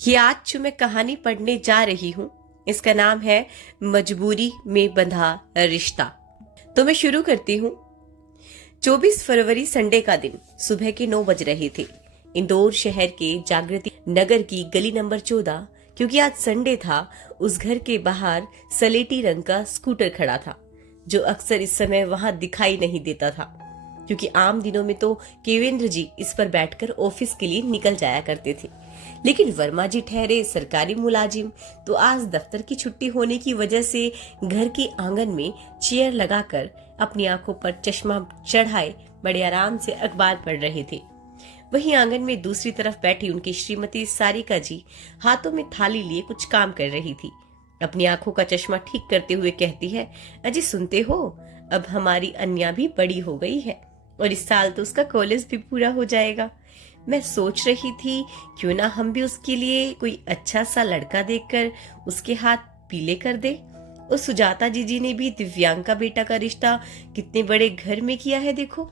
ये आज जो मैं कहानी पढ़ने जा रही हूँ, इसका नाम है मजबूरी में बंधा रिश्ता। तो मैं शुरू करती हूँ। 24 फरवरी संडे का दिन सुबह के 9 बज रहे थे। इंदौर शहर के जागृति नगर की गली नंबर 14, क्योंकि आज संडे था, उस घर के बाहर सलेटी रंग का स्कूटर खड़ा था, जो अक्सर इस समय वहां दिखाई नहीं देता था, क्योंकि आम दिनों में तो केवेंद्र जी इस पर बैठकर ऑफिस के लिए निकल जाया करते थे। लेकिन वर्मा जी ठहरे सरकारी मुलाजिम, तो आज दफ्तर की छुट्टी होने की वजह से घर के आंगन में चेयर लगाकर अपनी आंखों पर चश्मा चढ़ाए बड़े आराम से अखबार पढ़ रहे थे। वहीं आंगन में दूसरी तरफ बैठी उनकी श्रीमती सारिका जी हाथों में थाली लिए कुछ काम कर रही थी। अपनी आंखों का चश्मा ठीक करते हुए कहती है, अजी सुनते हो, अब हमारी अन्या भी बड़ी हो गई है और इस साल तो उसका कॉलेज भी पूरा हो जाएगा। मैं सोच रही थी क्यों ना हम भी उसके लिए कोई अच्छा सा लड़का देखकर उसके हाथ पीले कर दे। और सुजाता जी ने भी दिव्यांग बेटा का रिश्ता कितने बड़े घर में किया है देखो।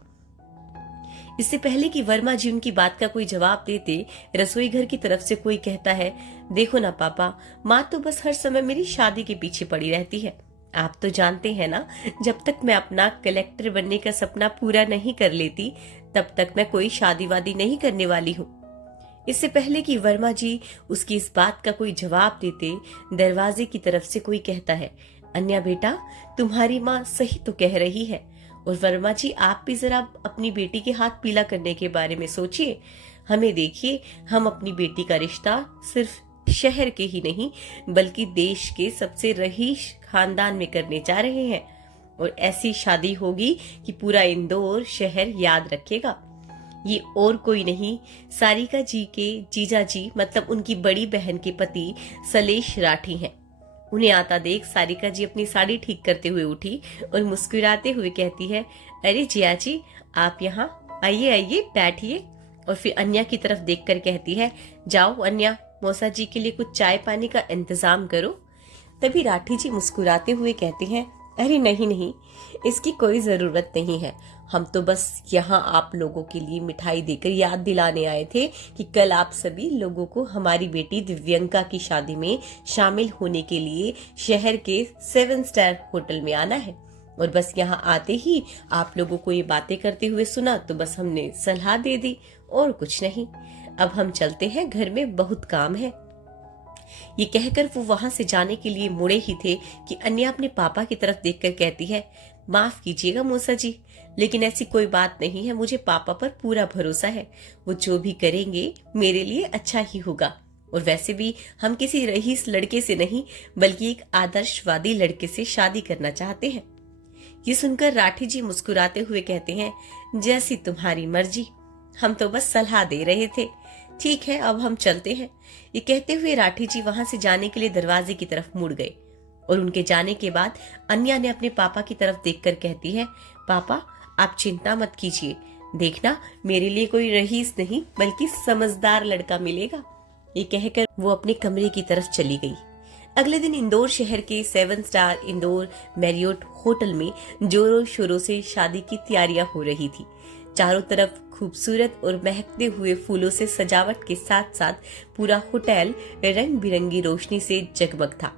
इससे पहले कि वर्मा जी उनकी बात का कोई जवाब देते, रसोई घर की तरफ से कोई कहता है, देखो ना पापा, माँ तो बस हर समय मेरी शादी के पीछे पड़ी रहती है। आप तो जानते हैं ना, जब तक मैं अपना कलेक्टर बनने का सपना पूरा नहीं कर लेती, तब तक मैं कोई शादी वादी नहीं करने वाली हूँ। इससे पहले कि वर्मा जी उसकी इस बात का कोई जवाब देते, दरवाजे की तरफ से कोई कहता है, अन्या बेटा, तुम्हारी माँ सही तो कह रही है। और वर्मा जी, आप भी जरा अपनी बेटी के हाथ पीला करने के बारे में सोचिए। हमें देखिए, हम अपनी बेटी का रिश्ता सिर्फ शहर के ही नहीं बल्कि देश के सबसे रईस खानदान में करने जा रहे हैं, और ऐसी शादी होगी कि पूरा इंदौर शहर याद रखेगा। ये और कोई नहीं, सारिका जी के जीजा जी, मतलब उनकी बड़ी बहन के पति सलेश राठी हैं। उन्हें आता देख सारिका जी अपनी साड़ी ठीक करते हुए उठी और मुस्कुराते हुए कहती है, अरे जिया जी, आप यहाँ आइए आइए, बैठिए। और फिर अन्या की तरफ देखकर कहती है, जाओ अन्या, मौसा जी के लिए कुछ चाय पानी का इंतजाम करो। तभी राठी जी मुस्कुराते हुए कहते हैं, अरे नहीं नहीं, इसकी कोई जरूरत नहीं है। हम तो बस यहाँ आप लोगों के लिए मिठाई देकर याद दिलाने आए थे कि कल आप सभी लोगों को हमारी बेटी दिव्यंका की शादी में शामिल होने के लिए शहर के 7 स्टार होटल में आना है। और बस यहाँ आते ही आप लोगों को ये बातें करते हुए सुना, तो बस हमने सलाह दे दी, और कुछ नहीं। अब हम चलते हैं, घर में बहुत काम है। ये कहकर वो वहां से जाने के लिए मुड़े ही थे कि अन्या अपने पापा की तरफ देखकर कहती है, माफ कीजिएगा मौसा जी, लेकिन ऐसी कोई बात नहीं है। मुझे पापा पर पूरा भरोसा है, वो जो भी करेंगे मेरे लिए अच्छा ही होगा। और वैसे भी हम किसी रईस लड़के से नहीं बल्कि एक आदर्शवादी लड़के से शादी करना चाहते हैं। ये सुनकर राठी जी मुस्कुराते हुए कहते हैं, जैसी तुम्हारी मर्जी, हम तो बस सलाह दे रहे थे। ठीक है, अब हम चलते हैं। ये कहते हुए राठी जी वहां से जाने के लिए दरवाजे की तरफ मुड़ गए, और उनके जाने के बाद अन्या ने अपने पापा की तरफ देखकर कहती है, पापा आप चिंता मत कीजिए, देखना मेरे लिए कोई रईस नहीं बल्कि समझदार लड़का मिलेगा। ये कहकर वो अपने कमरे की तरफ चली गई। अगले दिन इंदौर शहर के 7 स्टार इंदौर मैरियोट होटल में जोरों शोरों से शादी की तैयारियां हो रही थी। चारों तरफ खूबसूरत और महकते हुए फूलों से सजावट के साथ साथ पूरा होटल रंग बिरंगी रोशनी से जगमग था।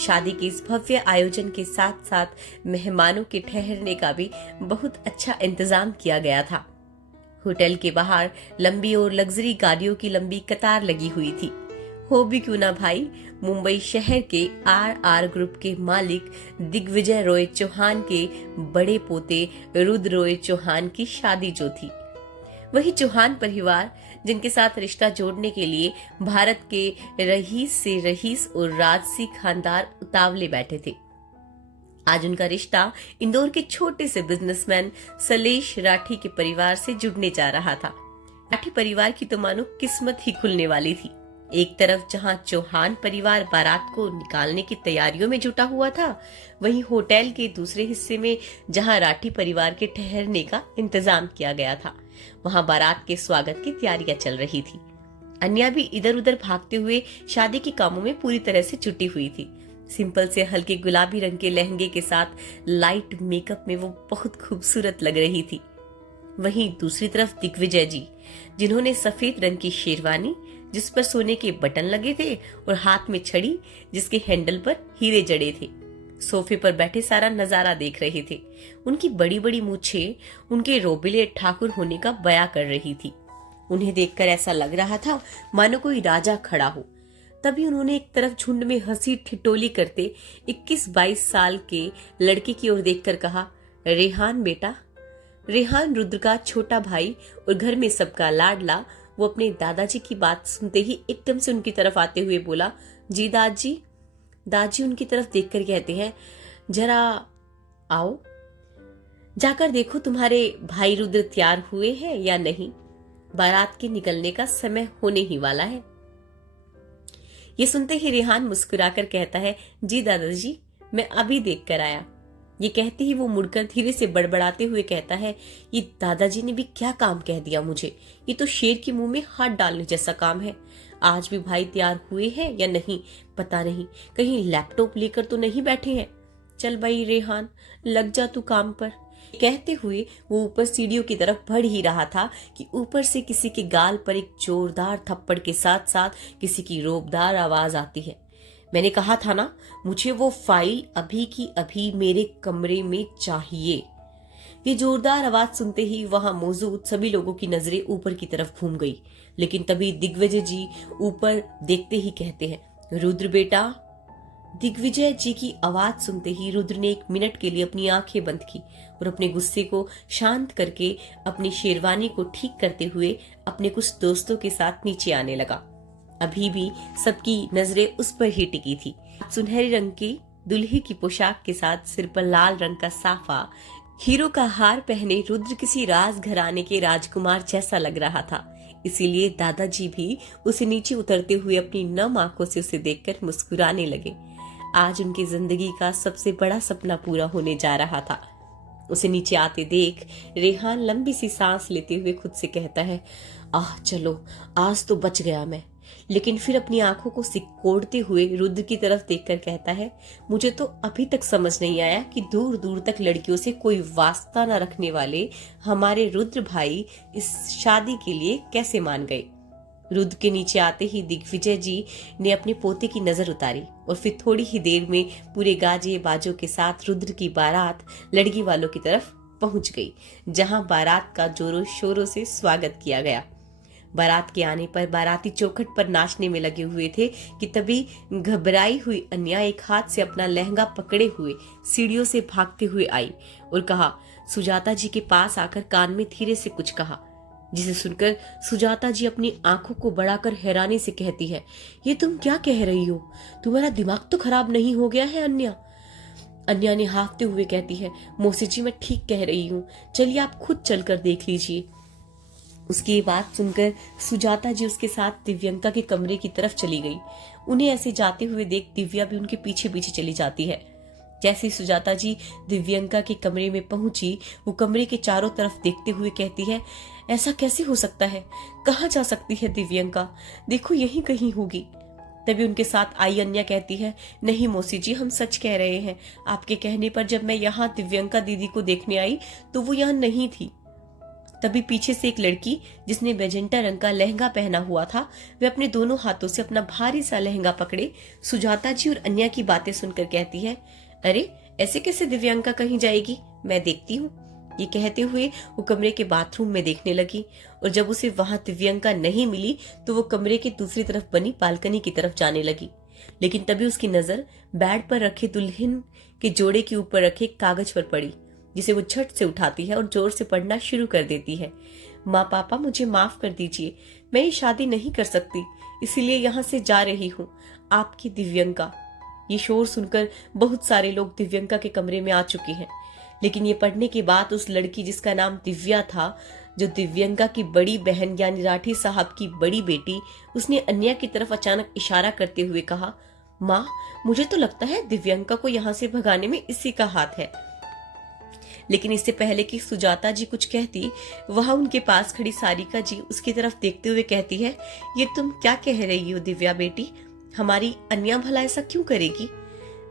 शादी के इस भव्य आयोजन के साथ साथ मेहमानों के ठहरने का भी बहुत अच्छा इंतजाम किया गया था। होटल के बाहर लंबी और लग्जरी गाड़ियों की लंबी कतार लगी हुई थी। हो भी क्यों ना भाई, मुंबई शहर के RR ग्रुप के मालिक दिग्विजय रॉय चौहान के बड़े पोते रुद्र रॉय चौहान की शादी जो थी। वही चौहान परिवार, जिनके साथ रिश्ता जोड़ने के लिए भारत के रईस से रईस और राजसी खानदार उतावले बैठे थे। आज उनका रिश्ता इंदौर के छोटे से बिजनेसमैन सलेश राठी के परिवार से जुड़ने जा रहा था। राठी परिवार की तो मानो किस्मत ही खुलने वाली थी। एक तरफ जहां चौहान परिवार बारात को निकालने की तैयारियों में जुटा हुआ था, वहीं होटल के दूसरे हिस्से में जहां राठी परिवार के ठहरने का इंतजाम किया गया था, वहां बारात के स्वागत की तैयारियां चल रही थी। अन्या भी इधर उधर भागते हुए शादी के कामों में पूरी तरह से जुटी हुई थी। सिंपल से हल्के गुलाबी रंग के लहंगे के साथ लाइट मेकअप में वो बहुत खूबसूरत लग रही थी। वहीं दूसरी तरफ दिग्विजय जी, जिन्होंने सफेद रंग की शेरवानी जिस पर सोने के बटन लगे थे और हाथ में छड़ी जिसके हैंडल पर हीरे जड़े थे। सोफे पर बैठे सारा नजारा देख रहे थे। उनकी बड़ी बड़ी मूछें उनके रोबिले ठाकुर होने का बयां कर रही थी। उन्हें देखकर ऐसा लग रहा था मानो कोई राजा खड़ा हो। तभी उन्होंने एक तरफ झुंड में हंसी ठिठोली करते 21-22 साल के लड़के की ओर देखकर कहा, रेहान बेटा। रेहान रुद्र का छोटा भाई और घर में सबका लाडला, वो अपने दादाजी की बात सुनते ही एकदम से उनकी तरफ आते हुए बोला, जी दादाजी। दादाजी उनकी तरफ देखकर कहते हैं, जरा आओ, जाकर देखो तुम्हारे भाई रुद्र तैयार हुए हैं या नहीं, बारात के निकलने का समय होने ही वाला है। ये सुनते ही रेहान मुस्कुराकर कहता है, जी दादाजी, मैं अभी देख कर आया। ये कहते ही वो मुड़कर धीरे से बड़बड़ाते हुए कहता है, ये दादाजी ने भी क्या काम कह दिया मुझे, ये तो शेर के मुंह में हाथ डालने जैसा काम है। आज भी भाई तैयार हुए हैं या नहीं पता नहीं, कहीं लैपटॉप लेकर तो नहीं बैठे हैं। चल भाई रेहान, लग जा तू काम पर। कहते हुए वो ऊपर सीढ़ियों की तरफ बढ़ ही रहा था कि ऊपर से किसी के गाल पर एक जोरदार थप्पड़ के साथ साथ किसी की रोबदार आवाज आती है। मैंने कहा था ना, मुझे वो फाइल अभी की अभी मेरे कमरे में चाहिए। ये जोरदार आवाज सुनते ही वहां मौजूद सभी लोगों की नजरें ऊपर की तरफ घूम गई, लेकिन तभी दिग्विजय जी ऊपर देखते ही कहते हैं, रुद्र बेटा। दिग्विजय जी की आवाज सुनते ही रुद्र ने 1 मिनट के लिए अपनी आंखें बंद की और अपने गुस्से को शांत करके अपनी शेरवानी को ठीक करते हुए अपने कुछ दोस्तों के साथ नीचे आने लगा। अभी भी सबकी नजरें उस पर ही टिकी थी। सुनहरे रंग की दुल्हे की पोशाक के साथ सिर पर लाल रंग का साफा, हीरो का हार पहने रुद्र किसी राज घराने के राजकुमार जैसा लग रहा था। इसीलिए दादाजी भी उसे नीचे उतरते हुए अपनी नम आंखों से उसे देखकर मुस्कुराने लगे। आज उनकी जिंदगी का सबसे बड़ा सपना पूरा होने जा रहा था। उसे नीचे आते देख रेहान लंबी सी सांस लेते हुए खुद से कहता है, आह चलो, आज तो बच गया मैं। लेकिन फिर अपनी आंखों को सिकोड़ते हुए रुद्र की तरफ देखकर कहता है, मुझे तो अभी तक समझ नहीं आया कि दूर दूर तक लड़कियों से कोई वास्ता न रखने वाले हमारे रुद्र भाई इस शादी के लिए कैसे मान गए। रुद्र के नीचे आते ही दिग्विजय जी ने अपने पोते की नजर उतारी और फिर थोड़ी ही देर में पूरे गाजे बाजों के साथ रुद्र की बारात लड़की वालों की तरफ पहुंच गई, जहां बारात का जोरों शोरों से स्वागत किया गया। बारात के आने पर बाराती चौखट पर नाचने में लगे हुए थे कि तभी घबराई हुई अन्या एक हाथ से अपना लहंगा पकड़े हुए सीढ़ियों से भागते हुए आई और कहा, सुजाता जी के पास आकर कान में धीरे से कुछ कहा, जिसे सुनकर सुजाता जी अपनी आंखों को बढ़ाकर हैरानी से कहती है, ये तुम क्या कह रही हो? तुम्हारा दिमाग तो खराब नहीं हो गया है अन्या? अन्या ने हाफते हुए कहती है, मौसी जी मैं ठीक कह रही हूँ, चलिए आप खुद चलकर देख लीजिए। उसकी बात सुनकर सुजाता जी उसके साथ दिव्यंका के कमरे की तरफ चली गई। उन्हें ऐसे जाते हुए देख दिव्या भी उनके पीछे पीछे चली जाती है। जैसे सुजाता जी दिव्यंका के कमरे में पहुंची, वो कमरे के चारों तरफ देखते हुए कहती है, ऐसा कैसे हो सकता है? कहाँ जा सकती है दिव्यंका? देखो यहीं कहीं होगी। तभी उनके साथ आई अन्या कहती है, नहीं मौसी जी, हम सच कह रहे हैं। आपके कहने पर जब मैं यहाँ दिव्यंका दीदी को देखने आई तो वो यहाँ नहीं थी। तभी पीछे से एक लड़की जिसने मैजेंटा रंग का लहंगा पहना हुआ था, वे अपने दोनों हाथों से अपना भारी सा लहंगा पकड़े सुजाता जी और अन्या की बातें सुनकर कहती है, अरे ऐसे कैसे दिव्यांका कहीं जाएगी, मैं देखती हूँ। ये कहते हुए वो कमरे के बाथरूम में देखने लगी और जब उसे वहां दिव्यांका नहीं मिली तो वो कमरे के दूसरी तरफ बनी बालकनी की तरफ जाने लगी। लेकिन तभी उसकी नजर बेड पर रखे दुल्हन के जोड़े के ऊपर रखे कागज पर पड़ी, जिसे वो झट से उठाती है और जोर से पढ़ना शुरू कर देती है। माँ पापा मुझे माफ कर दीजिए, मैं ये शादी नहीं कर सकती, इसीलिए यहाँ से जा रही हूँ। आपकी दिव्यंका। ये शोर सुनकर बहुत सारे लोग दिव्यंका के कमरे में आ चुके हैं, लेकिन ये पढ़ने के बाद उस लड़की जिसका नाम दिव्या था, जो दिव्यंका की बड़ी बहन यानी राठी साहब की बड़ी बेटी, उसने अन्या की तरफ अचानक इशारा करते हुए कहा, माँ मुझे तो लगता है दिव्यंका को यहाँ से भगाने में इसी का हाथ है। लेकिन इससे पहले कि सुजाता जी कुछ कहती, वहां उनके पास खड़ी सारिका जी उसकी तरफ देखते हुए कहती है, ये तुम क्या कह रही हो दिव्या बेटी? हमारी अन्या भला ऐसा क्यों करेगी?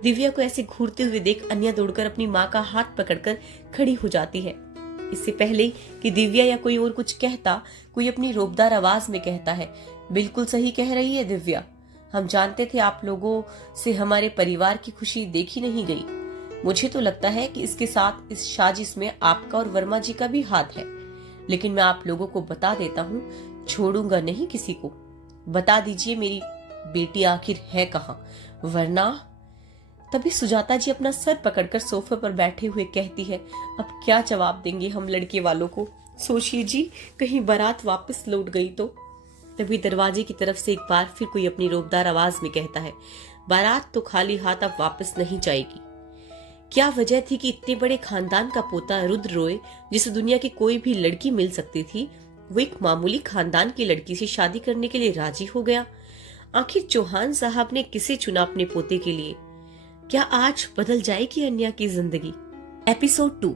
दिव्या को ऐसे घूरते हुए देख अन्या दौड़कर अपनी माँ का हाथ पकड़कर खड़ी हो जाती है। इससे पहले कि दिव्या या कोई और कुछ कहता, कोई अपनी रोबदार आवाज में कहता है, बिल्कुल सही कह रही है दिव्या। हम जानते थे आप लोगों से हमारे परिवार की खुशी देखी नहीं गई। मुझे तो लगता है कि इसके साथ इस साजिश में आपका और वर्मा जी का भी हाथ है। लेकिन मैं आप लोगों को बता देता हूँ, छोड़ूंगा नहीं किसी को। बता दीजिए मेरी बेटी आखिर है कहाँ, वरना। तभी सुजाता जी अपना सर पकड़कर सोफे पर बैठे हुए कहती है, अब क्या जवाब देंगे हम लड़के वालों को। सोचिए जी, कहीं बारात वापस लौट गई तो। तभी दरवाजे की तरफ से एक बार फिर कोई अपनी रोबदार आवाज में कहता है, बारात तो खाली हाथ अब वापस नहीं जाएगी। क्या वजह थी कि इतने बड़े खानदान का पोता रुद्र रॉय, जिसे दुनिया की कोई भी लड़की मिल सकती थी, वो एक मामूली खानदान की लड़की से शादी करने के लिए राजी हो गया। आखिर चौहान साहब ने किसे चुना अपने पोते के लिए? क्या आज बदल जाएगी अन्या की जिंदगी? एपिसोड 2।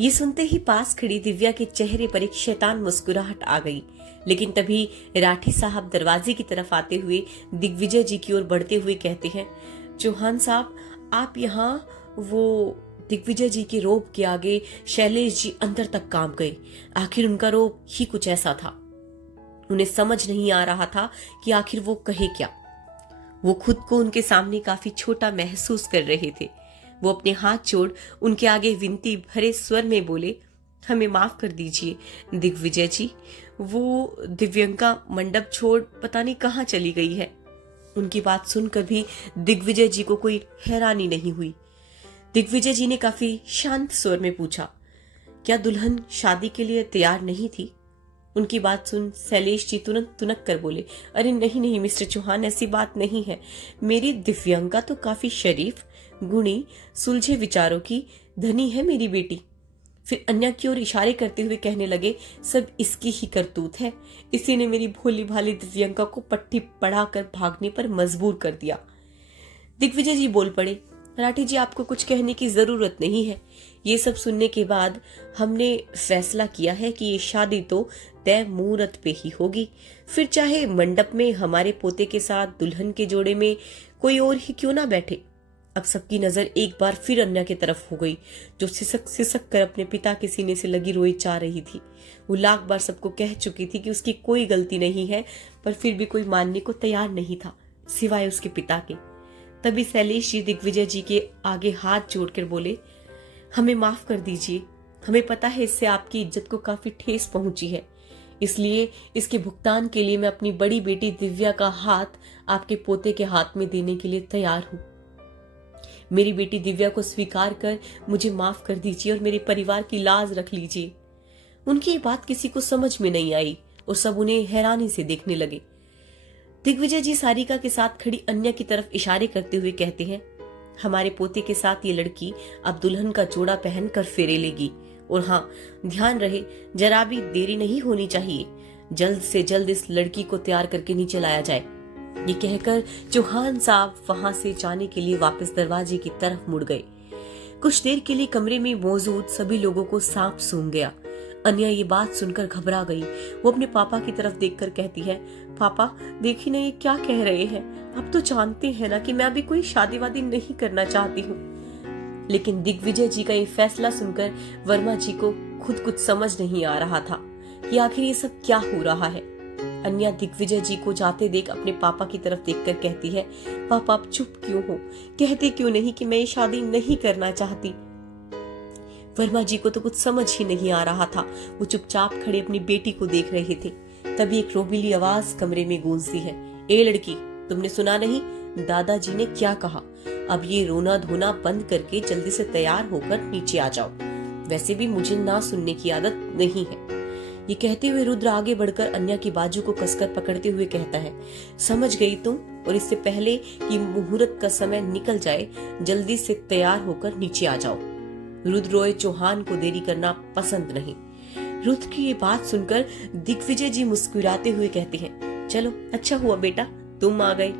ये सुनते ही पास खड़ी दिव्या के चेहरे पर एक शैतान मुस्कुराहट आ गई। लेकिन तभी राठी साहब दरवाजे की तरफ आते हुए दिग्विजय जी की ओर बढ़ते हुए कहते हैं, चौहान साहब आप यहाँ। वो दिग्विजय जी के रोब के आगे शैलेश जी अंदर तक कांप गए। आखिर उनका रोब ही कुछ ऐसा था। उन्हें समझ नहीं आ रहा था कि आखिर वो कहे क्या। वो खुद को उनके सामने काफी छोटा महसूस कर रहे थे। वो अपने हाथ जोड़ उनके आगे विनती भरे स्वर में बोले, हमें माफ कर दीजिए दिग्विजय जी, वो दिव्यंका मंडप छोड़ पता नहीं कहाँ चली गई है। उनकी बात सुनकर भी दिग्विजय जी को कोई हैरानी नहीं हुई। दिग्विजय जी ने काफी शांत स्वर में पूछा, क्या दुल्हन शादी के लिए तैयार नहीं थी? उनकी बात सुन शैलेश जी तुरंत तुनक कर बोले, अरे नहीं नहीं मिस्टर चौहान, ऐसी बात नहीं है। मेरी दिव्यांका तो काफी शरीफ, गुणी, सुलझे विचारों की धनी है मेरी बेटी। फिर अन्या की ओर इशारे करते हुए कहने लगे, सब इसकी ही करतूत है। इसी ने मेरी भोली भाली दिव्यांका को पट्टी पढ़ाकर भागने पर मजबूर कर दिया। दिग्विजय जी बोल पड़े, राठी जी आपको कुछ कहने की जरूरत नहीं है। ये सब सुनने के बाद हमने फैसला किया है कि ये शादी तो तय मुहूर्त पे ही होगी। फिर चाहे मंडप में हमारे पोते के साथ दुल्हन के जोड़े में कोई और ही क्यों ना बैठे। अब सबकी नजर एक बार फिर अन्या की तरफ हो गई, जो सिसक सिसक कर अपने पिता के सीने से लगी रोई चाह रही थी। वो लाख बार सबको कह चुकी थी कि उसकी कोई गलती नहीं है, पर फिर भी कोई मानने को तैयार नहीं था सिवाय उसके पिता के। तभी शैलेश जी दिग्विजय जी के आगे हाथ जोड़कर बोले, हमें माफ कर दीजिए। हमें पता है इससे आपकी इज्जत को काफी ठेस पहुंची है, इसलिए इसके भुगतान के लिए मैं अपनी बड़ी बेटी दिव्या का हाथ आपके पोते के हाथ में देने के लिए तैयार हूं। मेरी बेटी दिव्या को स्वीकार कर मुझे माफ कर दीजिए और मेरे परिवार की लाज रख लीजिए। उनकी ये बात किसी को समझ में नहीं आई और सब उन्हें हैरानी से देखने लगे। दिग्विजय जी सारिका के साथ खड़ी अन्या की तरफ इशारे करते हुए कहते हैं, हमारे पोते के साथ ये लड़की अब दुल्हन का जोड़ा पहनकर फेरे लेगी। और हाँ, ध्यान रहे जरा भी देरी नहीं होनी चाहिए। जल्द से जल्द इस लड़की को तैयार करके नीचे लाया जाए। ये कहकर चौहान साहब वहां से जाने के लिए वापस दरवाजे की तरफ मुड़ गए। कुछ देर के लिए कमरे में मौजूद सभी लोगों को सांप सूंघ गया। अन्या ये बात सुनकर घबरा गई। वो अपने पापा की तरफ देखकर कहती है, पापा देखी ना ये क्या कह रहे हैं। आप तो जानते हैं ना कि मैं अभी कोई शादी वादी नहीं करना चाहती हूँ। लेकिन दिग्विजय जी का ये फैसला सुनकर वर्मा जी को खुद कुछ समझ नहीं आ रहा था कि आखिर ये सब क्या हो रहा है। अन्या दिग्विजय जी को जाते देख अपने पापा की तरफ देखकर कहती है, पापा आप चुप क्यों हो? कहते क्यों नहीं कि मैं ये शादी नहीं करना चाहती? वर्मा जी को तो कुछ समझ ही नहीं आ रहा था। वो चुपचाप खड़े अपनी बेटी को देख रहे थे। तभी एक रोबीली आवाज कमरे में गूंजती है, ए लड़की, तुमने सुना नहीं दादाजी ने क्या कहा? अब ये रोना धोना बंद करके जल्दी से तैयार होकर नीचे आ जाओ। वैसे भी मुझे ना सुनने की आदत नहीं है। ये कहते हुए रुद्र आगे बढ़कर अन्या की बाजू को कसकर पकड़ते हुए कहता है, समझ गई तुम, और इससे पहले कि मुहूर्त का समय निकल जाए जल्दी से तैयार होकर नीचे आ जाओ। रुद्र रॉय चौहान को देरी करना पसंद नहीं। रुद्र की ये बात सुनकर दिग्विजय जी मुस्कुराते हुए कहते हैं, चलो अच्छा हुआ बेटा तुम आ गए।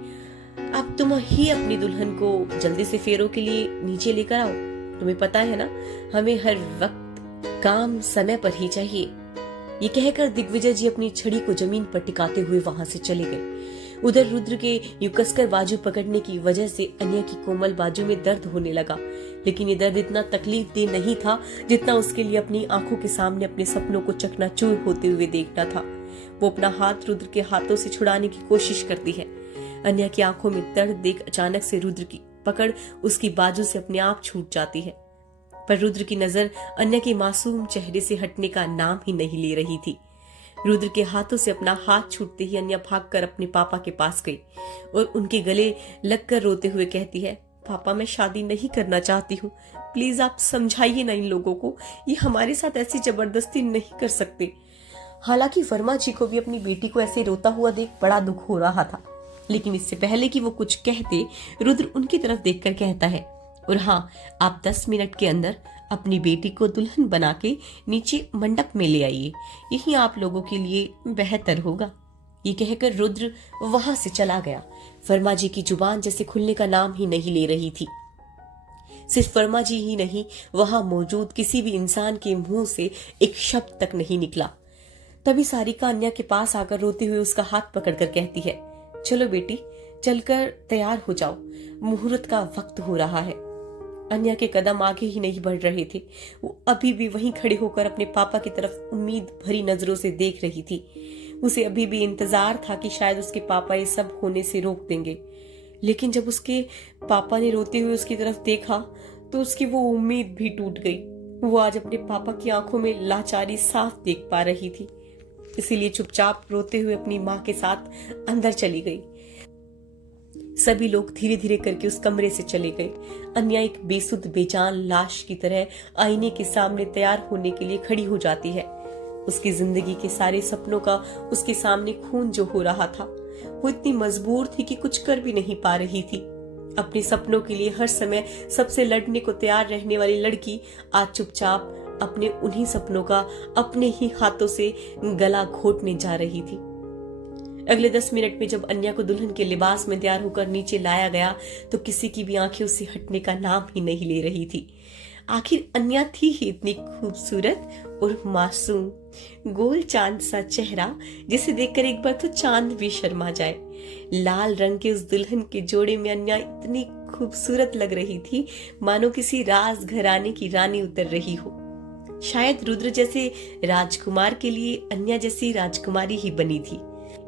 अब तुम ही अपनी दुल्हन को जल्दी से फेरों के लिए नीचे लेकर आओ। तुम्हें पता है ना, हमें हर वक्त काम समय पर ही चाहिए। ये कहकर दिग्विजय जी अपनी छड़ी को जमीन पर टिकाते हुए वहां से चले गए। उधर रुद्र के यूं कसकर बाजू पकड़ने की वजह से अन्या की कोमल बाजू में दर्द होने लगा। लेकिन ये दर्द इतना तकलीफ दे नहीं था जितना उसके लिए अपनी आंखों के सामने अपने सपनों को चकनाचूर होते हुए देखना था। वो अपना हाथ रुद्र के हाथों से छुड़ाने की कोशिश करती है। अन्या की आंखों में दर्द देख अचानक से रुद्र की पकड़ उसकी बाजू से अपने आप छूट जाती है, पर रुद्र की नजर अन्या के मासूम चेहरे से हटने का नाम ही नहीं ले रही थी। रुद्र के हाथों से अपना हाथ छूटते ही अन्या भागकर अपने पापा के पास गई और उनके गले लगकर रोते हुए कहती है, पापा मैं शादी नहीं करना चाहती हूँ, प्लीज आप समझाइए ना इन लोगों को, ये हमारे साथ ऐसी जबरदस्ती नहीं कर सकते। हालांकि वर्मा जी को भी अपनी बेटी को ऐसे रोता हुआ देख बड़ा दुख हो रहा था, लेकिन इससे पहले कि वो कुछ कहते, रुद्र उनकी तरफ देखकर कहता है, और हाँ, आप 10 मिनट के अंदर अपनी बेटी को दुल्हन बना के नीचे मंडप में ले आइए, यही आप लोगों के लिए बेहतर होगा। ये कहकर रुद्र वहां से चला गया। वर्मा जी की जुबान जैसे खुलने का नाम ही नहीं ले रही थी। सिर्फ वर्मा जी ही नहीं, वहां मौजूद किसी भी इंसान के मुंह से एक शब्द तक नहीं निकला। तभी सारिका अन्या के पास आकर रोते हुए उसका हाथ पकड़कर कहती है, चलो बेटी, चलकर तैयार हो जाओ, मुहूर्त का वक्त हो रहा है। अन्या के कदम आगे ही नहीं बढ़ रहे थे। वो अभी भी वहीं खड़े होकर अपने पापा की तरफ उम्मीद भरी नजरों से देख रही थी। उसे अभी भी इंतजार था कि शायद उसके पापा ये सब होने से रोक देंगे, लेकिन जब उसके पापा ने रोते हुए उसकी तरफ देखा तो उसकी वो उम्मीद भी टूट गई। वो आज अपने पापा की आंखों में लाचारी साफ देख पा रही थी, इसीलिए चुपचाप रोते हुए अपनी माँ के साथ अंदर चली गई। सभी लोग धीरे धीरे करके उस कमरे से चले गए। अन्या एक बेसुध बेजान लाश की तरह आईने के सामने तैयार होने के लिए खड़ी हो जाती है। उसकी जिंदगी के सारे सपनों का उसके सामने खून जो हो रहा था, वो इतनी मजबूर थी कि कुछ कर भी नहीं पा रही थी। अपने सपनों के लिए हर समय सबसे लड़ने को तैयार रहने वाली लड़की आज चुपचाप अपने उन्हीं सपनों का अपने ही हाथों से गला घोटने जा रही थी। अगले 10 मिनट में जब अन्या को दुल्हन के लिबास में तैयार होकर नीचे लाया गया तो किसी की भी आंखें उससे हटने का नाम ही नहीं ले रही थी। आखिर अन्या थी ही इतनी खूबसूरत और मासूम, गोल चांद सा चेहरा जिसे देखकर एक बार तो चांद भी शर्मा जाए। लाल रंग के उस दुल्हन के जोड़े में अन्या इतनी खूबसूरत लग रही थी मानो किसी राज घराने की रानी उतर रही हो। शायद रुद्र जैसे राजकुमार के लिए अन्या जैसी राजकुमारी ही बनी थी,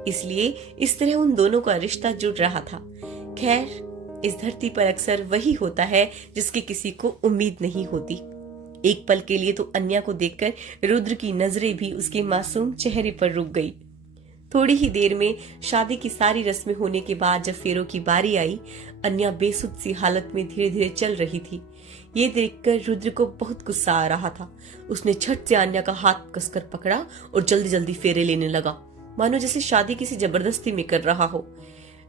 इसलिए इस तरह उन दोनों का रिश्ता जुड़ रहा था। खैर, इस धरती पर अक्सर वही होता है जिसकी किसी को उम्मीद नहीं होती। एक पल के लिए तो अन्या को देखकर रुद्र की नजरें भी उसके मासूम चेहरे पर रुक गई। थोड़ी ही देर में शादी की सारी रस्में होने के बाद जब फेरों की बारी आई, अन्या बेसुध सी हालत में धीरे धीरे चल रही थी। ये देखकर रुद्र को बहुत गुस्सा आ रहा था। उसने झट से अन्या का हाथ कसकर पकड़ा और जल्दी जल्दी फेरे लेने लगा, मानो जैसे शादी किसी जबरदस्ती में कर रहा हो।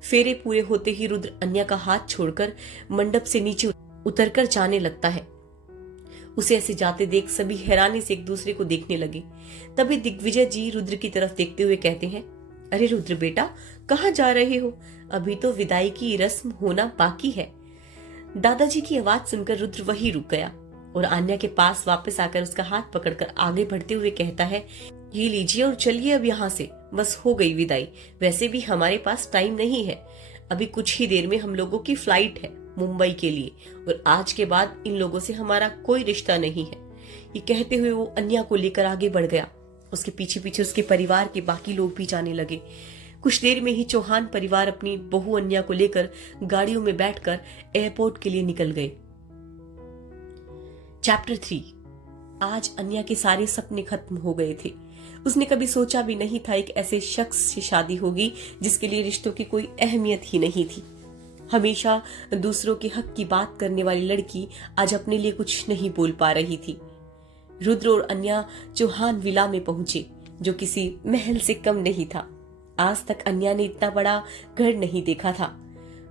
फेरे पूरे होते ही रुद्र अन्या का हाथ छोड़कर मंडप से नीचे उतरकर जाने लगता है। उसे ऐसे जाते देख सभी हैरानी से एक दूसरे को देखने लगे। तभी दिग्विजय जी रुद्र की तरफ देखते हुए कहते हैं, अरे रुद्र बेटा, कहाँ जा रहे हो? अभी तो विदाई की रस्म होना बाकी है। दादाजी की आवाज सुनकर रुद्र वही रुक गया और अन्या के पास वापस आकर उसका हाथ पकड़कर आगे बढ़ते हुए कहता है, ये लीजिए और चलिए अब यहाँ से, बस हो गई विदाई। वैसे भी हमारे पास टाइम नहीं है, अभी कुछ ही देर में हम लोगों की फ्लाइट है मुंबई के लिए, और आज के बाद इन लोगों से हमारा कोई रिश्ता नहीं है। ये कहते हुए वो अन्या को लेकर आगे बढ़ गया। उसके पीछे पीछे उसके परिवार के बाकी लोग भी जाने लगे। कुछ देर में ही चौहान परिवार अपनी बहू अन्या को लेकर गाड़ियों में बैठकर एयरपोर्ट के लिए निकल गए। चैप्टर 3। आज अन्या के सारे सपने खत्म हो गए थे। उसने कभी सोचा भी नहीं था एक ऐसे शख्स से शादी होगी जिसके लिए रिश्तों की कोई अहमियत ही नहीं थी। हमेशा दूसरों के हक की बात करने वाली लड़की आज अपने लिए कुछ नहीं बोल पा रही थी। रुद्र और अन्या चौहान विला में पहुंचे, जो किसी महल से कम नहीं था। आज तक अन्या ने इतना बड़ा घर नहीं देखा था।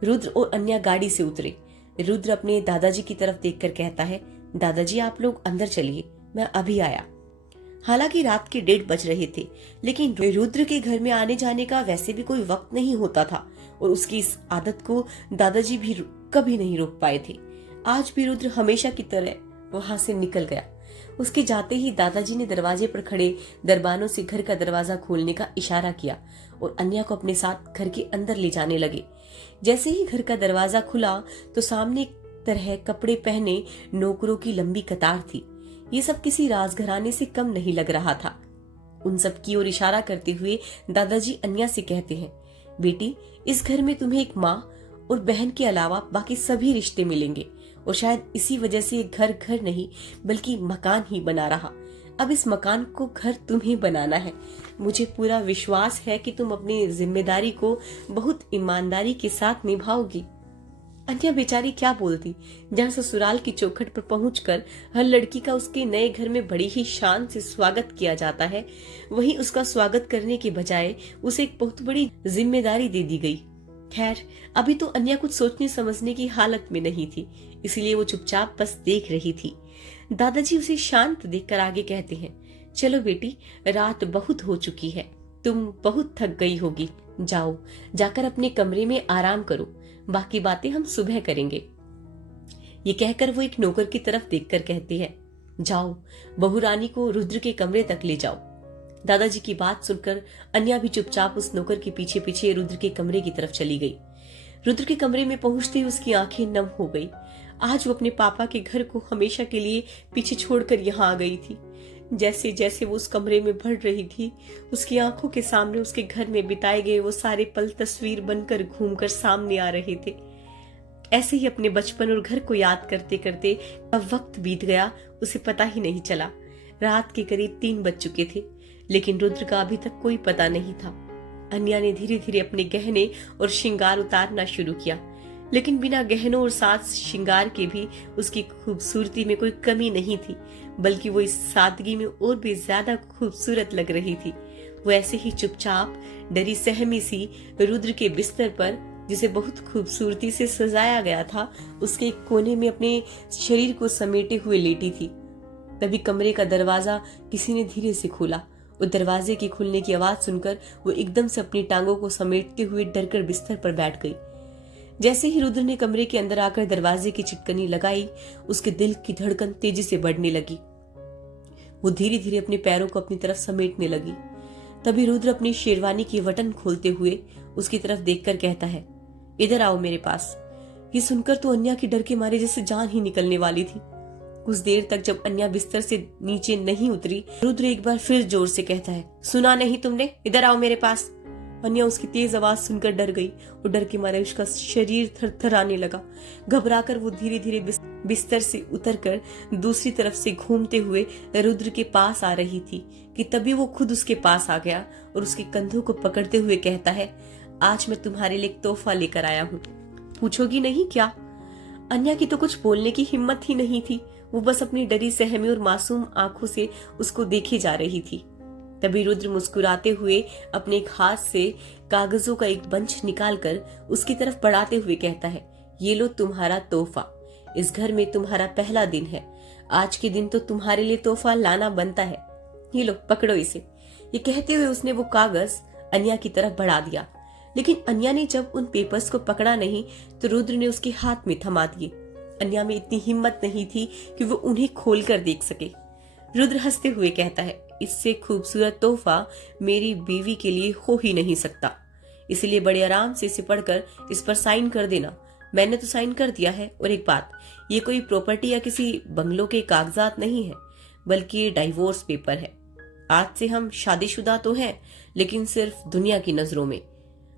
रुद्र और अन्या गाड़ी से उतरे। रुद्र अपने दादाजी की तरफ देखकर कहता है, दादाजी आप लोग अंदर चलिए, मैं अभी आया। हालांकि रात के 1:30 बज रहे थे, लेकिन रुद्र के घर में आने जाने का वैसे भी कोई वक्त नहीं होता था और उसकी इस आदत को दादाजी भी कभी नहीं रोक पाए थे। आज भी रुद्र हमेशा की तरह वहां से निकल गया। उसके जाते ही दादाजी ने दरवाजे पर खड़े दरबानों से घर का दरवाजा खोलने का इशारा किया और अन्या को अपने साथ घर के अंदर ले जाने लगे। जैसे ही घर का दरवाजा खुला तो सामने एक तरह कपड़े पहने नौकरों की लंबी कतार थी। ये सब किसी राजघराने से कम नहीं लग रहा था। उन सब की ओर इशारा करते हुए दादाजी अन्या से कहते हैं, बेटी, इस घर में तुम्हें एक माँ और बहन के अलावा बाकी सभी रिश्ते मिलेंगे और शायद इसी वजह से ये घर घर नहीं बल्कि मकान ही बना रहा। अब इस मकान को घर तुम्हें बनाना है। मुझे पूरा विश्वास है कि तुम अपनी जिम्मेदारी को बहुत ईमानदारी के साथ निभाओगी। अन्या बेचारी क्या बोलती, जहाँ ससुराल की चौखट पर पहुंचकर हर लड़की का उसके नए घर में बड़ी ही शान से स्वागत किया जाता है, वहीं उसका स्वागत करने के बजाय उसे एक बहुत बड़ी जिम्मेदारी दे दी गई। खैर, अभी तो अन्या कुछ सोचने समझने की हालत में नहीं थी, इसलिए वो चुपचाप बस देख रही थी। दादाजी उसे शांत देखकर आगे कहते हैं, चलो बेटी, रात बहुत हो चुकी है, तुम बहुत थक गई होगी, जाओ जाकर अपने कमरे में आराम करो, बाकी बातें हम सुबह करेंगे। ये कहकर वो एक नौकर की तरफ देखकर कहती है, जाओ बहू रानी को रुद्र के कमरे तक ले जाओ। दादाजी की बात सुनकर अन्या भी चुपचाप उस नौकर के पीछे पीछे रुद्र के कमरे की तरफ चली गई। रुद्र के कमरे में पहुंचते ही उसकी आंखें नम हो गई। आज वो अपने पापा के घर को हमेशा के लिए पीछे छोड़कर यहाँ आ गई थी। जैसे जैसे वो उस कमरे में बढ़ रही थी, उसकी आंखों के सामने उसके घर में बिताए गए वो सारे पल तस्वीर बनकर घूमकर सामने आ रहे थे। ऐसे ही अपने बचपन और घर को याद करते करते अब वक्त बीत गया, उसे पता ही नहीं चला। रात के करीब 3 बज चुके थे, लेकिन रुद्र का अभी तक कोई पता नहीं था। अन्या ने धीरे धीरे अपने गहने और श्रृंगार उतारना शुरू किया, लेकिन बिना गहनों और साज श्रृंगार के भी उसकी खूबसूरती में कोई कमी नहीं थी, बल्कि वो इस सादगी में और भी ज्यादा खूबसूरत लग रही थी। वो ऐसे ही चुपचाप डरी सहमी सी रुद्र के बिस्तर पर, जिसे बहुत खूबसूरती से सजाया गया था, उसके एक कोने में अपने शरीर को समेटे हुए लेटी थी। तभी कमरे का दरवाजा किसी ने धीरे से खोला और दरवाजे के खुलने की आवाज सुनकर वो एकदम से अपनी टांगों को समेटते हुए डरकर बिस्तर पर बैठ गई। जैसे ही रुद्र ने कमरे के अंदर आकर दरवाजे की चिटकनी लगाई, उसके दिल की धड़कन तेजी से बढ़ने लगी। वो धीरे धीरे अपने पैरों को अपनी तरफ समेटने लगी। तभी रुद्र अपनी शेरवानी की बटन खोलते हुए उसकी तरफ देखकर कहता है, इधर आओ मेरे पास। ये सुनकर तो अन्या की डर के मारे जैसे जान ही निकलने वाली थी। कुछ देर तक जब अन्या बिस्तर से नीचे नहीं उतरी, रुद्र एक बार फिर जोर से कहता है, सुना नहीं तुमने, इधर आओ मेरे पास। अन्या उसकी तेज आवाज सुनकर डर गई और डर के मारे उसका शरीर थरथराने लगा। घबराकर वो धीरे धीरे बिस्तर से उतरकर दूसरी तरफ से घूमते हुए रुद्र के पास आ रही थी कि तभी वो खुद उसके पास आ गया और उसके कंधों को पकड़ते हुए कहता है, आज मैं तुम्हारे लिए एक तोहफा लेकर आया हूँ, पूछोगी नहीं क्या? अन्या की तो कुछ बोलने की हिम्मत ही नहीं थी। वो बस अपनी डरी सहमी और मासूम आंखों से उसको देखे जा रही थी। तभी रुद्र मुस्कुराते हुए अपने एक हाथ से कागजों का एक बंच निकालकर उसकी तरफ बढ़ाते हुए कहता है, ये लो तुम्हारा तोहफा, इस घर में तुम्हारा पहला दिन है, आज के दिन तो तुम्हारे लिए तोहफा लाना बनता है, ये लो पकड़ो इसे। ये कहते हुए उसने वो कागज अन्या की तरफ बढ़ा दिया, लेकिन अन्या ने जब उन पेपर्स को पकड़ा नहीं तो रुद्र ने उसके हाथ में थमा दिए। अन्या में इतनी हिम्मत नहीं थी कि वो उन्हें खोलकर देख सके। रुद्र हंसते हुए कहता है, इससे खूबसूरत तोहफा मेरी बीवी के लिए हो ही नहीं सकता, इसलिए बड़े आराम से इसे पढ़कर इस पर साइन कर देना। मैंने तो साइन कर दिया है। और एक बात, ये कोई प्रॉपर्टी या किसी बंगलों के कागजात नहीं है, बल्कि ये डाइवोर्स पेपर है। आज से हम शादीशुदा तो हैं, लेकिन सिर्फ दुनिया की नजरों में।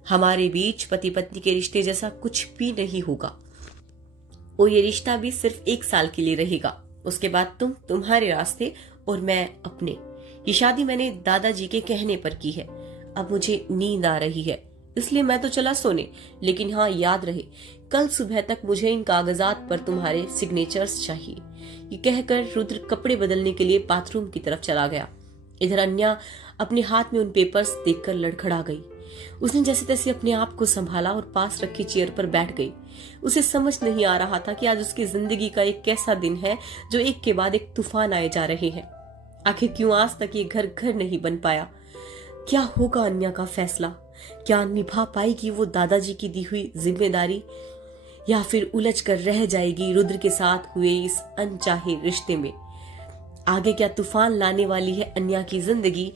हमारे बीच पति पत्नी के रिश्ते जैसा कुछ भी नहीं होगा और ये रिश्ता भी सिर्फ 1 साल के लिए रहेगा। उसके बाद तुम तुम्हारे रास्ते और मैं अपने। ये शादी मैंने दादाजी के कहने पर की है। अब मुझे नींद आ रही है, इसलिए मैं तो चला सोने, लेकिन हाँ याद रहे, कल सुबह तक मुझे इन कागजात पर तुम्हारे सिग्नेचर्स चाहिए। ये कहकर रुद्र कपड़े बदलने के लिए बाथरूम की तरफ चला गया। इधर अन्या अपने हाथ में उन पेपर्स देखकर लड़खड़ा गई। उसने जैसे तैसे अपने आप को संभाला और पास रखी चेयर पर बैठ गई। उसे समझ नहीं आ रहा था कि आज उसकी जिंदगी का एक कैसा दिन है जो एक के बाद एक तूफान आए जा रहे हैं। आखिर क्यों आज तक ये घर घर नहीं बन पाया? क्या होगा अन्या का फैसला? क्या निभा पाएगी वो दादाजी की दी हुई जिम्मेदारी, या फिर उलझ कर रह जाएगी रुद्र के साथ हुए इस अनचाहे रिश्ते में? आगे क्या तूफान लाने वाली है अन्या की जिंदगी,